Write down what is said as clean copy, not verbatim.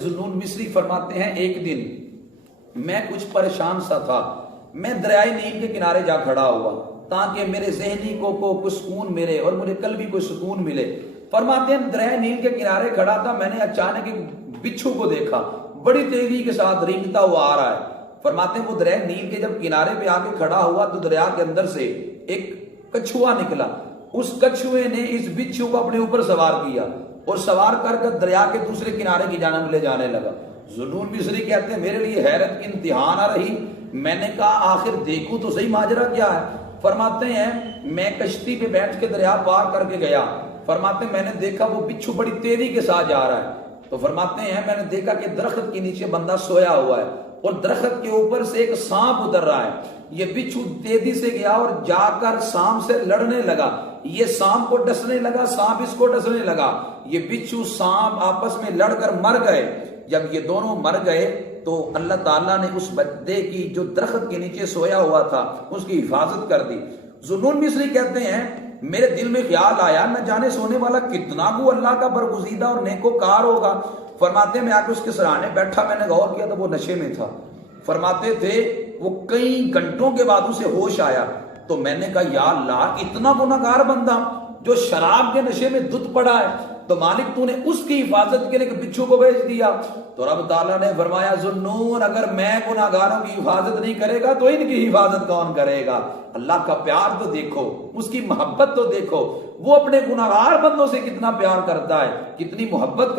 ज़ुन्नून मिस्री फरमाते हैं, एक दिन मैं कुछ परेशान सा था। मैं दरियाए नील के किनारे जा खड़ा हुआ ताकि मेरे ज़हनी को कुछ सुकून मिले और मुझे कल भी कोई सुकून मिले। फरमाते हैं दरियाए नील के किनारे खड़ा था, मैंने अचानक एक बिच्छू को देखा, बड़ी तेजी के साथ रेंगता हुआ आ रहा है। फरमाते हैं वो दरियाए नील के जब किनारे पे आके खड़ा हुआ तो दरिया के अंदर से एक कछुआ निकला। उस कछुए ने इस बिच्छू को अपने ऊपर सवार किया और सवार कर दरिया के दूसरे किनारे की जानब ले जाने लगा। ज़ुन्नून मिस्री कहते हैं मेरे लिए हैरत की इंतहा ना रही। मैंने कहा आखिर देखूं तो सही माजरा क्या है। फरमाते हैं मैं कश्ती पे बैठ के दरिया पार करके गया। फरमाते हैं मैंने देखा वो बिच्छू बड़ी तेजी के साथ जा रहा है। तो फरमाते हैं मैंने देखा कि दरख्त के नीचे बंदा सोया हुआ है और दरख्त के ऊपर से एक सांप उतर रहा है। ये बिच्छू तेजी से गया और जाकर सांप से लड़ने लगा। ये सांप को डसने लगा, सांप इसको डसने लगा। ये बिच्छू सांप आपस में लड़कर मर गए। जब ये दोनों मर गए तो अल्लाह ताला ने उस बंदे की जो दरख्त के नीचे सोया हुआ था उसकी हिफाजत कर दी। ज़ुन्नून मिस्री कहते हैं मेरे दिल में ख्याल आया न जाने सोने वाला कितना को अल्लाह का बरगुज़ीदा और नेकोकार होगा। फरमाते हैं मैं आके उसके सराहने बैठा, मैंने गौर किया तो वो नशे में था। फरमाते थे वो कई घंटों के बाद उसे होश आया तो मैंने कहा या अल्लाह इतना गुनाहगार बंदा जो शराब के नशे में धुत पड़ा है, तो मालिक तूने उसकी हिफाजत के लिए बिच्छू को भेज दिया। तो रब ताला ने फरमाया ज़ुन्नून अगर मैं गुनाहगारों की हिफाजत नहीं करेगा तो इनकी हिफाजत कौन करेगा। अल्लाह का प्यार तो देखो, उसकी मोहब्बत तो देखो, वो अपने गुनाहगार बंदों से कितना प्यार करता है, कितनी मोहब्बत करता है।